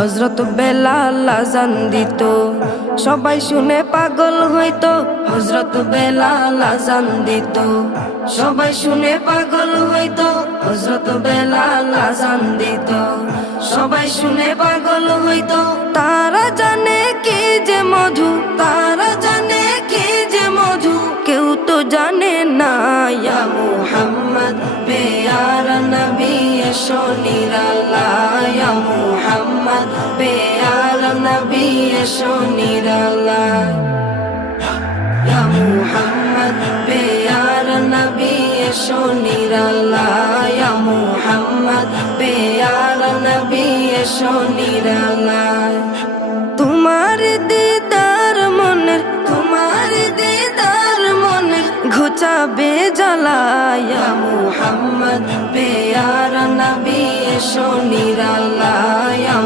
হযরত বেলাল আযান দিত, সবাই শুনে পাগল হইতো। হযরত বেলাল আযান দিত, সবাই শুনে পাগল হইতো। হযরত বেলাল আযান দিত, সবাই শুনে পাগল হইতো। তারা জানে কি যে মধু, তারা জানে কি যে মধু, কেউ তো জানে না। ইয়া মুহাম্মদ পেয়ারা নবী এসো নিরালায়, ইয়া মুহাম্মদ পেয়ারা নবী এসো নিরালায়, ইয়া মুহাম্মদ পেয়ারা নবী এসো নিরালায়, ইয়া মুহাম্মদ পেয়ারা নবী এসো নিরালায়। তোমার দিদার মনের, তোমার দিদার মনের ঘুচাবে জ্বালায়, ইয়া মুহাম্মদ পেয়ারা নবী এসো নিরালায়, ইয়া